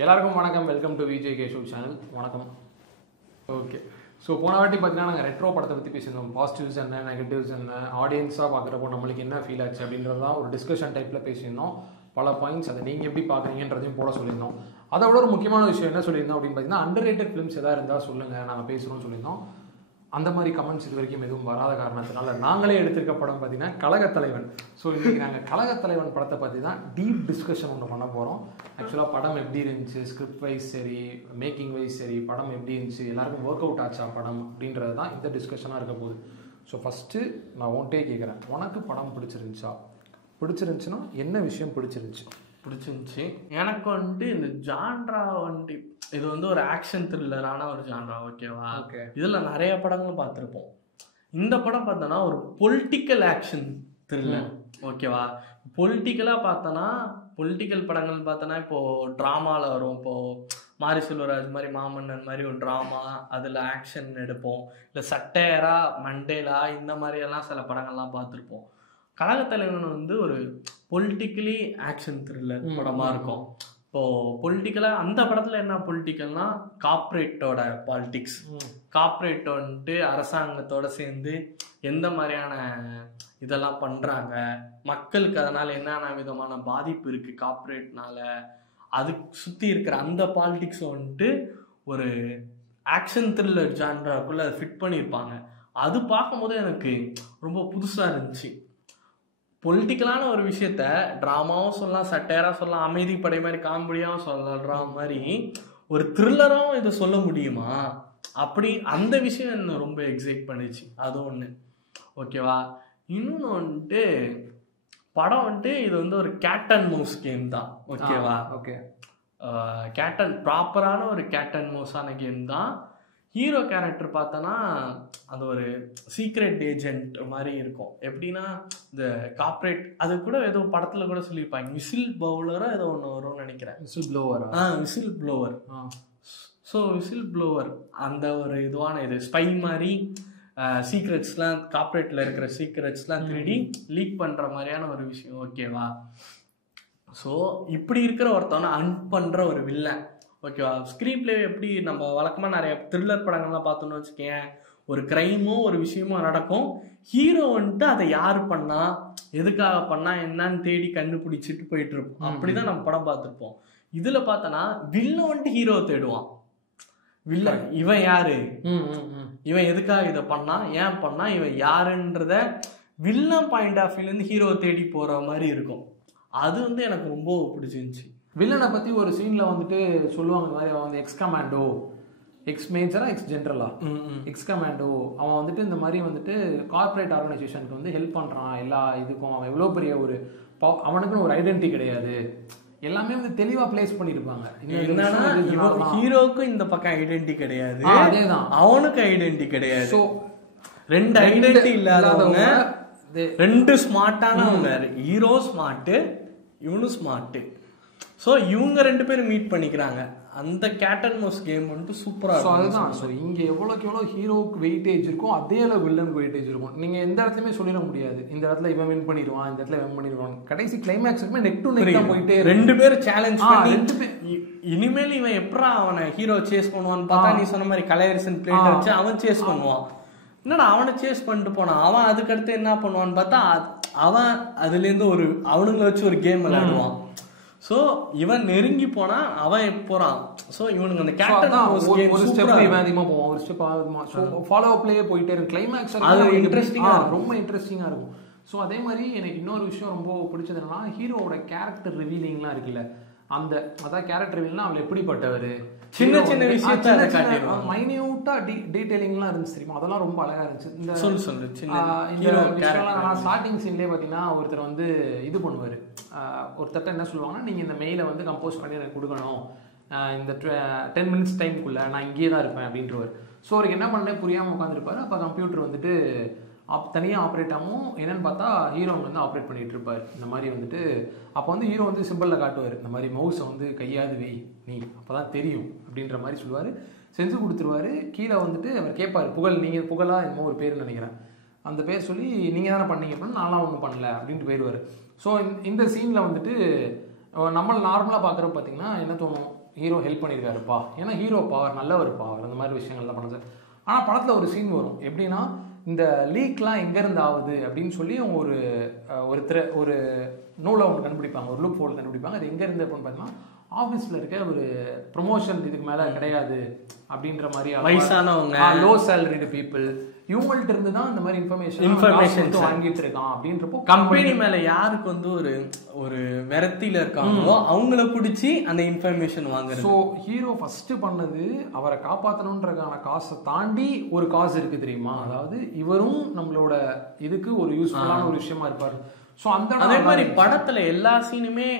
எல்லாருக்கும் வணக்கம். Welcome to Vijay Keshav channel. வணக்கம். ஓகே, ஸோ போன வாட்டி பார்த்தீங்கன்னா நாங்கள் ரெட்ரோ படத்தை பற்றி பேசியிருந்தோம். பாசிட்டிவ்ஸ் என்ன, நெகட்டிவ்ஸ் என்ன, ஆடியன்ஸாக பார்க்குறப்போ நம்மளுக்கு என்ன ஃபீல் ஆச்சு அப்படின்றதான் ஒரு டிஸ்கஷன் டைப்பில் பேசியிருந்தோம். பல பாயிண்ட்ஸ் அதை நீங்கள் எப்படி பார்க்குறீங்கன்றதையும் போட சொல்லியிருந்தோம். அதோட ஒரு முக்கியமான விஷயம் என்ன சொல்லியிருந்தோம் அப்படின்னு பார்த்தீங்கன்னா, அண்டர் ரேட்டட் ஃபிலிம்ஸ் எதாவது இருந்தால் சொல்லுங்கள், நாங்கள் பேசுகிறோம்னு சொல்லியிருந்தோம். அந்த மாதிரி கமெண்ட்ஸ் இது வரைக்கும் எதுவும் வராத காரணத்தினால நாங்களே எடுத்திருக்க படம் பார்த்தீங்கன்னா கழகத்தலைவன். ஸோ இன்றைக்கி நாங்கள் கழகத்தலைவன் படத்தை பற்றி தான் டீப் டிஸ்கஷன் ஒன்று பண்ண போகிறோம். ஆக்சுவலாக படம் எப்படி இருந்துச்சு, ஸ்கிரிப்ட் வைஸ் சரி, மேக்கிங் வைஸ் சரி, படம் எப்படி இருந்துச்சு, எல்லாருக்கும் ஒர்க் அவுட் ஆச்சா படம் அப்படின்றது தான் இந்த டிஸ்கஷனாக இருக்க போகுது. ஸோ ஃபஸ்ட்டு நான் உன்ட்டே கேட்குறேன், உனக்கு படம் பிடிச்சிருந்துச்சுன்னா என்ன விஷயம் பிடிச்சிருந்துச்சு? எனக்கு வந்துட்டு இந்த ஜான்ரா வந்துட்டு இது வந்து ஒரு ஆக்ஷன் த்ரில்லரான ஒரு ஜான்ரா. ஓகேவா? ஓகே. இதில் நிறைய படங்கள் பார்த்துருப்போம். இந்த படம் பார்த்தோன்னா ஒரு பொலிட்டிக்கல் ஆக்ஷன் த்ரில்லர். ஓகேவா? பொலிட்டிக்கலாக பார்த்தோன்னா, பொலிட்டிக்கல் படங்கள் பார்த்தோன்னா இப்போது ட்ராமாவில் வரும். இப்போது மாரி செல்வராஜ் மாதிரி மாமன்னன் மாதிரி ஒரு ட்ராமா, அதில் ஆக்ஷன் எடுப்போம். இல்லை சட்டையரா மண்டேலா இந்த மாதிரியெல்லாம் சில படங்கள்லாம் பார்த்துருப்போம். கழகத்தலைவன் வந்து ஒரு பொலிட்டிக்கலி ஆக்ஷன் த்ரில்லர் படமாக இருக்கும். இப்போது பொலிட்டிக்கலாக அந்த படத்தில் என்ன பொலிட்டிக்கல்னா, கார்ப்பரேட்டோட பாலிட்டிக்ஸ். கார்ப்பரேட் வந்துட்டு அரசாங்கத்தோடு சேர்ந்து எந்த மாதிரியான இதெல்லாம் பண்ணுறாங்க, மக்களுக்கு அதனால் என்னென்ன விதமான பாதிப்பு இருக்குது கார்ப்பரேட்னால, அதுக்கு சுற்றி இருக்கிற அந்த பாலிட்டிக்ஸை வந்துட்டு ஒரு ஆக்ஷன் த்ரில்லர் ஜான்ராக்குள்ளே அதை ஃபிட் பண்ணியிருப்பாங்க. அது பார்க்கும்போது எனக்கு ரொம்ப புதுசாக இருந்துச்சு. பொலிட்டிக்கலான ஒரு விஷயத்த ட்ராமாவும் சொல்லலாம், சட்டையராக சொல்லலாம், அமைதி படை மாதிரி காமெடியாகவும் சொல்லற மாதிரி ஒரு த்ரில்லராகவும் இதை சொல்ல முடியுமா அப்படி அந்த விஷயம் என்ன ரொம்ப எக்ஸைட் பண்ணிச்சு. அது ஒன்று. ஓகேவா? இன்னொன்று வந்துட்டு படம் வந்துட்டு இது வந்து ஒரு கேட் அண்ட் மவுஸ் கேம் தான். ஓகேவா? ஓகே. ப்ராப்பரான ஒரு கேட் அண்ட் மவுஸான கேம் தான். ஹீரோ கேரக்டர் பார்த்தோன்னா அது ஒரு சீக்ரெட் ஏஜென்ட் மாதிரி இருக்கும். எப்படின்னா இந்த கார்ப்பரேட் அது கூட ஏதோ படத்தில் கூட சொல்லியிருப்பாங்க, விசில் பவுலராக ஏதோ ஒன்று வரும்னு நினைக்கிறேன். Whistle blower. Whistle blower. So whistle blower அந்த ஒரு இதுவான இது ஸ்பை மாதிரி சீக்ரெட்ஸ்லாம், கார்ப்பரேட்டில் இருக்கிற சீக்ரெட்ஸ்லாம் திருடி லீக் பண்ணுற மாதிரியான ஒரு விஷயம். ஓகேவா? ஸோ இப்படி இருக்கிற ஒருத்தவனை அன் பண்ணுற ஒரு வில்லன். ஓகேவா? ஸ்க்ரீன் பிளே எப்படி நம்ம வழக்கமாக நிறைய த்ரில்லர் படங்கள்லாம் பார்த்தோன்னு வச்சுக்கேன், ஒரு கிரைமோ ஒரு விஷயமோ நடக்கும், ஹீரோ வந்துட்டு அதை யார் பண்ணா, எதுக்காக பண்ணா, என்னன்னு தேடி கண்டுபிடிச்சிட்டு போயிட்டு இருப்போம். அப்படிதான் நம்ம படம் பார்த்துருப்போம். இதுல பார்த்தோன்னா வில்லன் வந்துட்டு ஹீரோவை தேடுவான். வில்லன் இவன் யாரு, இவன் எதுக்காக இதை பண்ணா, ஏன் பண்ணா, இவன் யாருன்றத வில்லன் பாயிண்ட் ஆஃப் வியூலேருந்து ஹீரோவை தேடி போற மாதிரி இருக்கும். அது வந்து எனக்கு ரொம்ப பிடிச்சிருந்துச்சு. வில்லனை பற்றி ஒரு சீனில் வந்துட்டு சொல்லுவாங்க, இந்த மாதிரி அவன் வந்து எக்ஸ் கமாண்டோ, எக்ஸ் மேஜரா எக்ஸ் ஜென்ரலா, எக்ஸ் கமாண்டோ, அவன் வந்துட்டு இந்த மாதிரி வந்துட்டு கார்ப்பரேட் ஆர்கனைசேஷனுக்கு வந்து ஹெல்ப் பண்ணுறான் எல்லா இதுக்கும், அவன் எவ்வளோ பெரிய ஒரு அவனுக்குன்னு ஒரு ஐடென்டிட்டி கிடையாது, எல்லாமே வந்து தெளிவாக பிளேஸ் பண்ணியிருப்பாங்க. என்னன்னா ஹீரோக்கும் இந்த பக்கம் ஐடென்டிட்டி கிடையாது, அதேதான் அவனுக்கு ஐடென்டிட்டி கிடையாது. ஸோ ரெண்டு ஐடென்டிட்டி இல்லாதவங்க, ரெண்டு ஸ்மார்ட்டானவங்க, ஹீரோ ஸ்மார்ட்டு, இவனும் ஸ்மார்ட்டு. ஸோ இவங்க ரெண்டு பேரும் மீட் பண்ணிக்கிறாங்க. அந்த கேட் அண்ட் மவுஸ் கேம் வந்துட்டு சூப்பராக இருக்கும். அதுதான். ஸோ இங்கே எவ்வளோக்கு எவ்வளோ ஹீரோவுக்கு வெயிட்டேஜ் இருக்கும், அதே அளவு வில்லனுக்கு வெயிட்டேஜ் இருக்கும். நீங்கள் எந்த இடத்துலையுமே சொல்லிட முடியாது, இந்த இடத்துல இவன் வின் பண்ணிடுவான், இந்த இடத்துல வின் பண்ணிடுவான். கடைசி கிளைமேக்ஸ் இருக்குமே நெக் டு நெக் தான் போயிட்டே ரெண்டு பேரும் சேலஞ்ச் பண்ணி இனிமேல் இவன் எப்படா அவனை ஹீரோ சேஸ் பண்ணுவான்னு பார்த்தா, நீ சொன்ன மாதிரி கலையரசன் பிளேட் வச்சு அவன் சேஸ் பண்ணுவான். என்னடா அவனை சேஸ் பண்ணிட்டு போனான், அவன் அதுக்கடுத்து என்ன பண்ணுவான்னு பார்த்தா அவன் அதுலேருந்து ஒரு அவனுங்களை வச்சு ஒரு கேம் விளையாடுவான். ஸோ இவன் நெருங்கி போனா அவன் போறான். ஸோ இவனுக்கு அந்த கேப்டன் ஒரு ஸ்டெப் இவன் அதிகமாக போவான், ஒரு ஸ்டெப் ஃபாலோ அப்லேயே போயிட்டே இருக்கும். கிளைமேக்ஸ் அது இன்ட்ரெஸ்டிங்காக, ரொம்ப இன்ட்ரெஸ்டிங்காக இருக்கும். ஸோ அதே மாதிரி எனக்கு இன்னொரு விஷயம் ரொம்ப பிடிச்சது என்னன்னா, ஹீரோவோட கேரக்டர் ரிவீலிங்லாம் இருக்குல்ல, அந்த அதான் கேரக்டர் ரிவீல்னா அவள் எப்படிப்பட்டவர், சின்ன சின்ன விஷயத்த மைன்யூட்டா டீடைலிங்லாம் இருந்துச்சு தெரியுமா, அதெல்லாம் ரொம்ப அழகா இருந்துச்சு. இந்த ஸ்டார்டிங் சீன்லேயே பார்த்தீங்கன்னா ஒருத்தர் வந்து இது பண்ணுவார், ஒருத்தட்ட என்ன சொல்லுவாங்கன்னா, நீங்கள் இந்த மெயிலை வந்து கம்போஸ் பண்ணி எனக்கு கொடுக்கணும், இந்த 10 minutes டைமுக்குள்ளே நான் இங்கேயே தான் இருப்பேன் அப்படின்றவர். ஸோ அவருக்கு என்ன பண்ணே புரியாமல் உட்காந்துருப்பாரு. அப்போ கம்ப்யூட்டர் வந்துட்டு தனியாக ஆப்ரேட் ஆகும். என்னென்னு பார்த்தா ஹீரோ வந்து ஆப்ரேட் பண்ணிகிட்டு இருப்பார். இந்த மாதிரி வந்துட்டு அப்போ வந்து ஹீரோ வந்து சிம்பிளில் காட்டுவார், இந்த மாதிரி மவுஸை வந்து கையாது வை நீ, அப்போ தான் தெரியும் அப்படின்ற மாதிரி சொல்லுவார். செஞ்சு கொடுத்துருவார். கீழே வந்துட்டு அவர் கேட்பார், புகழ், நீங்கள் புகழா என்னமோ ஒரு பேர் நினைக்கிறேன், அந்த பேர் சொல்லி நீங்கள் தானே பண்ணீங்க அப்படின்னா, நான்லாம் ஒன்றும் பண்ணல அப்படின்ட்டு போயிடுவார். ஸோ இந்த சீனில் வந்துட்டு நம்ம நார்மலாக பார்க்குறப்ப பார்த்தீங்கன்னா என்ன தோணும், ஹீரோ ஹெல்ப் பண்ணியிருக்காருப்பா, ஏன்னா ஹீரோ பவர் நல்லவருப்பா அவர், அந்த மாதிரி விஷயங்கள்லாம் பண்ணுது. ஆனால் படத்தில் ஒரு சீன் வரும், எப்படின்னா இந்த லீக்லாம் எங்கேருந்து ஆகுது அப்படின்னு சொல்லி அவங்க ஒரு நூலை ஒன்று கண்டுபிடிப்பாங்க, ஒரு லூப் ஹோல் கண்டுபிடிப்பாங்க. அது எங்கேருந்து அப்படின்னு பார்த்தீங்கன்னா ஆஃபீஸில் இருக்க ஒரு ப்ரொமோஷன் இதுக்கு மேலே கிடையாது அப்படின்ற மாதிரி வயசானவங்க, லோ சேலரிடு பீப்புள், இவங்கள்ட்ட இருந்து தான் இந்த மாதிரி இன்ஃபர்மேஷன் வாங்கிட்டு இருக்கான் அப்படின்றப்போ கம்பெனி மேல யாருக்கு வந்து ஒரு விரத்தில இருக்காங்களோ அவங்கள பிடிச்சி அந்த இன்ஃபர்மேஷன் வாங்குறது. ஸோ ஹீரோ ஃபர்ஸ்ட் பண்ணது அவரை காப்பாற்றணுன்றதுக்கான காசை தாண்டி ஒரு காசு இருக்கு தெரியுமா, அதாவது இவரும் நம்மளோட இதுக்கு ஒரு யூஸ்ஃபுல்லான ஒரு விஷயமா இருப்பாரு. ஸோ அதே மாதிரி படத்துல எல்லா சீனுமே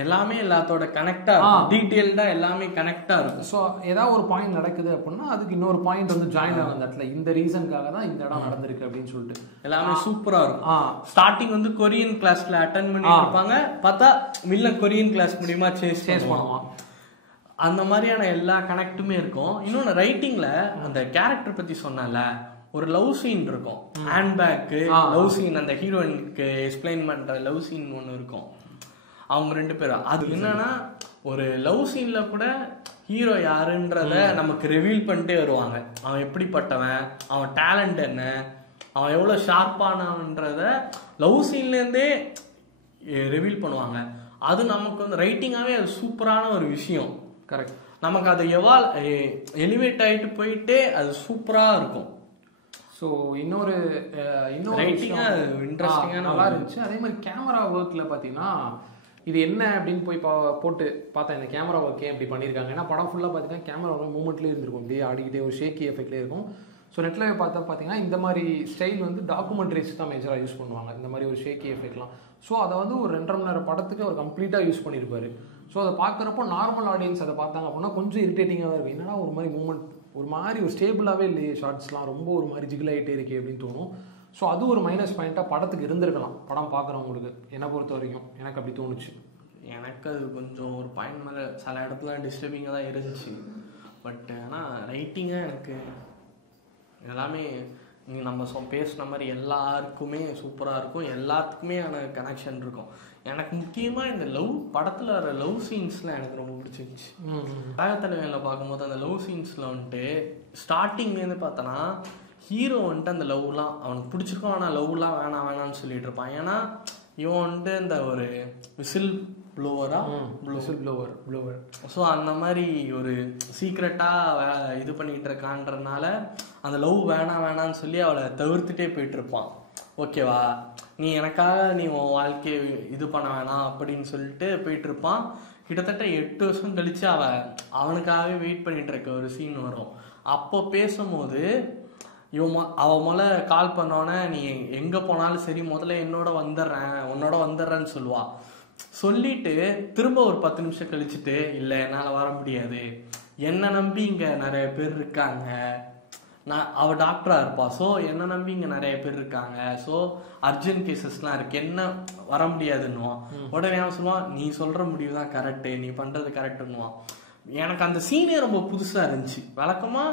எல்லாமே எல்லாத்தோட கனெக்டா டீடைல்டா எல்லாமே கனெக்டா இருக்கும். ஸோ ஏதாவது ஒரு பாயிண்ட் நடக்குது அப்படின்னா அதுக்கு இன்னொரு பாயிண்ட் வந்து ஜாயின் ஆகும் அந்த இடத்துல, இந்த ரீசனுக்காக தான் இந்த இடம் நடந்திருக்கு அப்படின்னு சொல்லிட்டு எல்லாமே சூப்பரா இருக்கும். ஸ்டார்டிங் வந்து கொரியன் கிளாஸ்ல அட்டென்ட் பண்ணிட்டு இருப்பாங்க, பார்த்தா வில்ல கொரியன் கிளாஸ் மூலியமா சேஸ் பண்ணுவான். அந்த மாதிரியான எல்லா கனெக்டுமே இருக்கும். இன்னொன்னு ரைட்டிங்ல அந்த கேரக்டர் பத்தி சொன்னால ஒரு லவ் சீன் இருக்கும், ஹேண்ட்பேக் லவ் சீன், அந்த ஹீரோயினுக்கு எக்ஸ்பிளைன் பண்ற லவ் சீன் ஒன்று இருக்கும் அவங்க ரெண்டு பேரும். அது என்னன்னா ஒரு லவ் சீன்ல கூட ஹீரோ யாருன்றத நமக்கு ரிவீல் பண்ணிட்டே வருவாங்க. அவன் எப்படிப்பட்டவன், அவன் டேலண்ட் என்ன, அவன் எவ்வளவு ஷார்ப்பானவன்றத லவ் சீன்ல இருந்தே ரிவீல் பண்ணுவாங்க. அது நமக்கு வந்து ரைட்டிங்காவே அது சூப்பரான ஒரு விஷயம். கரெக்ட், நமக்கு அது எலிவேட் ஆயிட்டு போயிட்டே அது சூப்பரா இருக்கும். ஸோ இன்னொரு இன்ட்ரெஸ்டிங்காக நல்லா இருந்துச்சு. அதே மாதிரி கேமரா ஒர்க்கில் பார்த்தீங்கன்னா இது என்ன அப்படின்னு போய் போட்டு பார்த்தா இந்த கேமரா ஒர்க்கே இப்படி பண்ணியிருக்காங்க. ஏன்னா படம் ஃபுல்லாக பார்த்தீங்கன்னா கேமரா மூமெண்ட்லேயே இருந்திருக்கும், அப்படியே ஆடிக்கிட்டே ஒரு ஷேக்கி எஃபெக்ட்லேயே இருக்கும். ஸோ நெட்டில் பார்த்தீங்கன்னா இந்த மாதிரி ஸ்டைல் வந்து டாக்குமெண்ட்ரிஸ் தான் மேஜராக யூஸ் பண்ணுவாங்க, இந்த மாதிரி ஒரு ஷேக்கி எஃபெக்ட்லாம். ஸோ அதை வந்து ஒரு 2.5 மணி நேரம் படத்துக்கு அவர் கம்ப்ளீட்டாக யூஸ் பண்ணியிருப்பாரு. ஸோ அதை பார்க்குறப்போ நார்மல் ஆடியன்ஸ் அதை பார்த்தாங்க அப்படின்னா கொஞ்சம் இரிட்டேட்டிங்காக இருக்கும், என்னன்னா ஒரு மாதிரி மூமெண்ட் ஒரு மாதிரி ஒரு ஸ்டேபிளாகவே இல்லையே, ஷார்ட்ஸ்லாம் ரொம்ப ஒரு மாதிரி ஜிகில் ஆகிட்டே இருக்கே அப்படின்னு தோணும். ஸோ அது ஒரு மைனஸ் பாயிண்ட்டாக படத்துக்கு இருந்திருக்கலாம் படம் பார்க்குறவங்களுக்கு, என்னை பொறுத்த வரைக்கும் எனக்கு அப்படி தோணுச்சு. எனக்கு அது கொஞ்சம் ஒரு பாயிண்ட் மேலே சில இடத்துல டிஸ்டர்பிங்காக தான் இருந்துச்சு. பட் ஆனால் ரைட்டிங்காக எனக்கு எல்லாமே நம்ம பேசுன மாதிரி எல்லாருக்குமே சூப்பராக இருக்கும், எல்லாத்துக்குமே எனக்கு கனெக்ஷன் இருக்கும். எனக்கு முக்கியமாக இந்த படத்தில் வர லவ் சீன்ஸ்லாம் எனக்கு ரொம்ப பிடிச்சிருந்துச்சு. ராகத்தலைவனில் பார்க்கும்போது அந்த லவ் சீன்ஸில் வந்துட்டு ஸ்டார்டிங்லேருந்து பார்த்தோன்னா ஹீரோ வந்துட்டு அந்த லவ்லாம் அவனுக்கு பிடிச்சிருக்கோம், ஆனால் லவ்லாம் வேணாம்னு சொல்லிட்டு இருப்பான். ஏன்னா இவன் வந்துட்டு இந்த ஒரு விசில் ப்ளோவர். ஸோ அந்த மாதிரி ஒரு சீக்ரெட்டாக இது பண்ணிட்டு இருக்கான்றதுனால அந்த லவ் வேணான்னு சொல்லி அவளை தவிர்த்துட்டே போயிட்டு இருப்பான். ஓகேவா, நீ எனக்காக நீ உன் வாழ்க்கையை இது பண்ண வேணாம் அப்படின்னு சொல்லிட்டு போயிட்டு இருப்பான். கிட்டத்தட்ட 8 வருஷம் கழிச்சு அவனுக்காகவே வெயிட் பண்ணிட்டு இருக்க ஒரு சீன் வரும். அப்போ பேசும்போது அவ முதல்ல கால் பண்ணோன்னே நீ எங்க போனாலும் சரி முதல்ல உன்னோட வந்துடுறேன்னு சொல்லுவா. சொல்லிட்டு திரும்ப ஒரு 10 நிமிஷம் கழிச்சுட்டு இல்லை என்னால் வர முடியாது, என்னை நம்பி இங்க நிறைய பேர் இருக்காங்க, அவ டாக்டரா இருப்பா, ஸோ என்ன நம்பி இங்க நிறைய பேர் இருக்காங்க, ஸோ அர்ஜென்ட் கேசஸ்லாம் இருக்கு, என்ன வர முடியாதுன்னுவான். உடனே அவன் சொல்லுவான் நீ சொல்ற முடிவு தான் கரெக்டு, நீ பண்றது கரெக்டுன்னுவான். எனக்கு அந்த சீனே ரொம்ப புதுசா இருந்துச்சு. வழக்கமா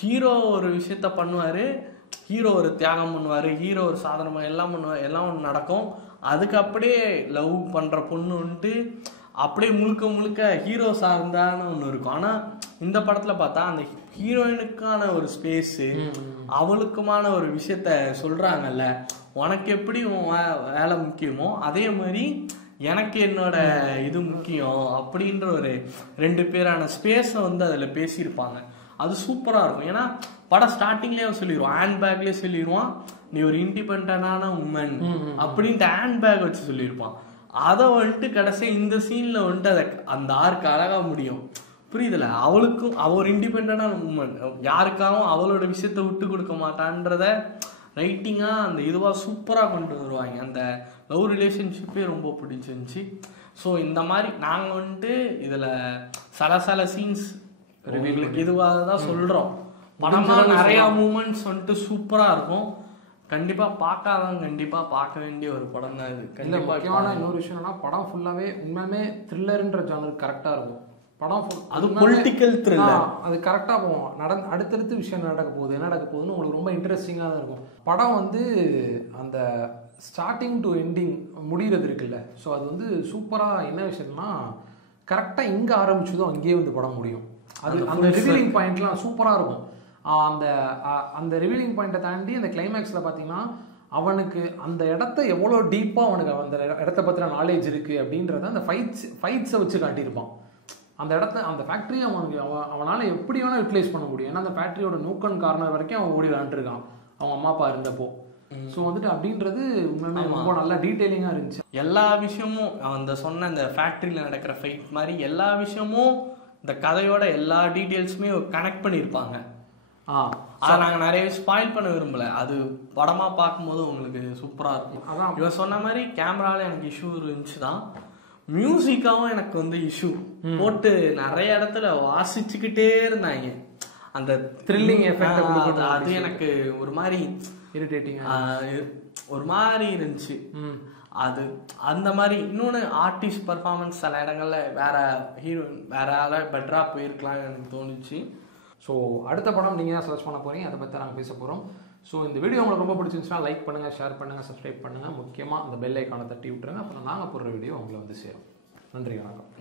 ஹீரோ ஒரு விஷயத்த பண்ணுவாரு, ஹீரோ ஒரு தியாகம் பண்ணுவாரு, ஹீரோ ஒரு சாதனை எல்லாம் பண்ணுவாரு, எல்லாம் ஒன்று நடக்கும். அதுக்கு அப்படியே லவ் பண்ற பொண்ணு வந்துட்டு அப்படியே முழுக்க ஹீரோ சார்ந்தான ஒன்று இருக்கும். ஆனா இந்த படத்துல பார்த்தா அந்த ஹீரோயினுக்கான ஒரு ஸ்பேஸு, அவளுக்குமான ஒரு விஷயத்த சொல்றாங்கல்ல, உனக்கு எப்படி உன் வேலை முக்கியமோ அதே மாதிரி எனக்கு என்னோட இது முக்கியம் அப்படின்ற ஒரு 2 பேரான ஸ்பேஸை வந்து அதில் பேசியிருப்பாங்க. அது சூப்பராக இருக்கும். ஏன்னா படம் ஸ்டார்டிங்லேயே சொல்லிடுவான், ஹேண்ட்பேக்லேயே சொல்லிடுவான் நீ ஒரு இண்டிபெண்டான உமன் அப்படின்ட்டு ஹேண்ட்பேக் வச்சு சொல்லியிருப்பான். அதை வந்துட்டு கடைசி இந்த சீன்ல வந்துட்டு அந்த ஆர்க்கு அழகா முடியும். புரியுதுல, அவளுக்கும் அவ ஒரு இண்டிபெண்டான உமன், யாருக்காகவும் அவளோட விஷயத்த விட்டு கொடுக்க மாட்டான்றத ரைட்டிங்கா அந்த இதுவா சூப்பரா கொண்டு வருவாங்க. அந்த லவ் ரிலேஷன்ஷிப்பே ரொம்ப பிடிச்சிருந்துச்சு. ஸோ இந்த மாதிரி நாங்கள் வந்துட்டு இதுல சில சீன்ஸ் எங்களுக்கு இதுவாக தான் சொல்றோம். படமா நிறைய மூமெண்ட்ஸ் வந்துட்டு சூப்பரா இருக்கும். கண்டிப்பா கண்டிப்பா பார்க்க வேண்டிய ஒரு படம் தான் இது. கண்டிப்பா. முக்கியமான இன்னொரு விஷயம்னா படம் ஃபுல்லாவே உண்மையுமே த்ரில்லர்ன்ற ஜானர் கரெக்டா இருக்கும். படம் அது பொலிட்டிக்கல் த்ரில்லர், அது கரெக்டா போகும். அடுத்தடுத்து விஷயம் என்ன நடக்க போகுதுன்னு உங்களுக்கு ரொம்ப இன்ட்ரெஸ்டிங்கா தான் இருக்கும். படம் வந்து அந்த ஸ்டார்டிங் டு எண்டிங் முடிகிறது இருக்குல்ல, ஸோ அது வந்து சூப்பராக என்ன விஷயம்னா கரெக்டாக இங்கே ஆரம்பிச்சதோ அங்கேயே வந்து படம் முடியும். அது அந்த ரிவீலிங் பாயிண்ட்லாம் சூப்பராக இருக்கும். அந்த அந்த ரிவீலிங் பாயிண்ட்டை தாண்டி அந்த கிளைமேக்ஸில் பார்த்தீங்கன்னா அவனுக்கு அந்த இடத்த எவ்வளோ டீப்பாக அவனுக்கு அந்த இடத்த பற்றின நாலேஜ் இருக்குது அப்படின்றத அந்த ஃபைட்ஸை வச்சு காட்டியிருப்பான். அந்த இடத்த அந்த ஃபேக்ட்ரியை அவனால் எப்படி வேணால் யூட்டிலைஸ் பண்ண முடியும். ஏன்னா அந்த ஃபேக்ட்ரியோட நூக்கன் கார்னர் வரைக்கும் அவன் ஓடி விளாண்டுருக்கான் அவங்க அம்மா அப்பா இருந்தப்போ. ஸோ வந்துட்டு அப்படின்றது உண்மையுமே ரொம்ப நல்லா டீட்டெயிலிங்காக இருந்துச்சு. எல்லா விஷயமும் அந்த சொன்ன அந்த ஃபேக்ட்ரியில் நடக்கிற ஃபைட் மாதிரி எல்லா விஷயமும் இந்த கதையோட எல்லா டீட்டெயில்ஸுமே கனெக்ட் பண்ணியிருப்பாங்க. அதை நாங்கள் நிறைய ஸ்பாயில் பண்ண விரும்பல, அது படமா பார்க்கும்போது உங்களுக்கு சூப்பராக இருக்கும். அதான் இவன் சொன்ன மாதிரி கேமரால எனக்கு இஷ்யூ இருந்துச்சு தான், மியூசிக்காவும் எனக்கு வந்து இஷ்யூ போட்டு நிறைய இடத்துல வாசிச்சுக்கிட்டே இருந்தாங்க. அந்த த்ரில்லிங் எஃபெக்ட் அது எனக்கு ஒரு மாதிரி இரிட்டேட்டிங் ஒரு மாதிரி இருந்துச்சு. அது அந்த மாதிரி இன்னொன்று ஆர்டிஸ்ட் பர்ஃபார்மன்ஸ் சில இடங்கள்ல வேற ஹீரோயின் வேற ஆள பெட்டரா போயிருக்கலாம் எனக்கு தோணுச்சு. ஸோ அடுத்த படம் நீங்கள் தான் சர்ச் பண்ண போகிறீங்க, அதை பற்றி நாங்கள் பேச போகிறோம். ஸோ இந்த வீடியோ உங்களுக்கு ரொம்ப பிடிச்சிருந்துச்சுன்னா லைக் பண்ணுங்கள், ஷேர் பண்ணுங்கள், சப்ஸ்கிரைப் பண்ணுங்கள், முக்கியமாக அந்த பெல் ஐக்கானை தட்டி விட்டுருங்க. அப்புறம் நாங்கள் போடுற வீடியோ உங்களை வந்து சேரும். நன்றி, வணக்கம்.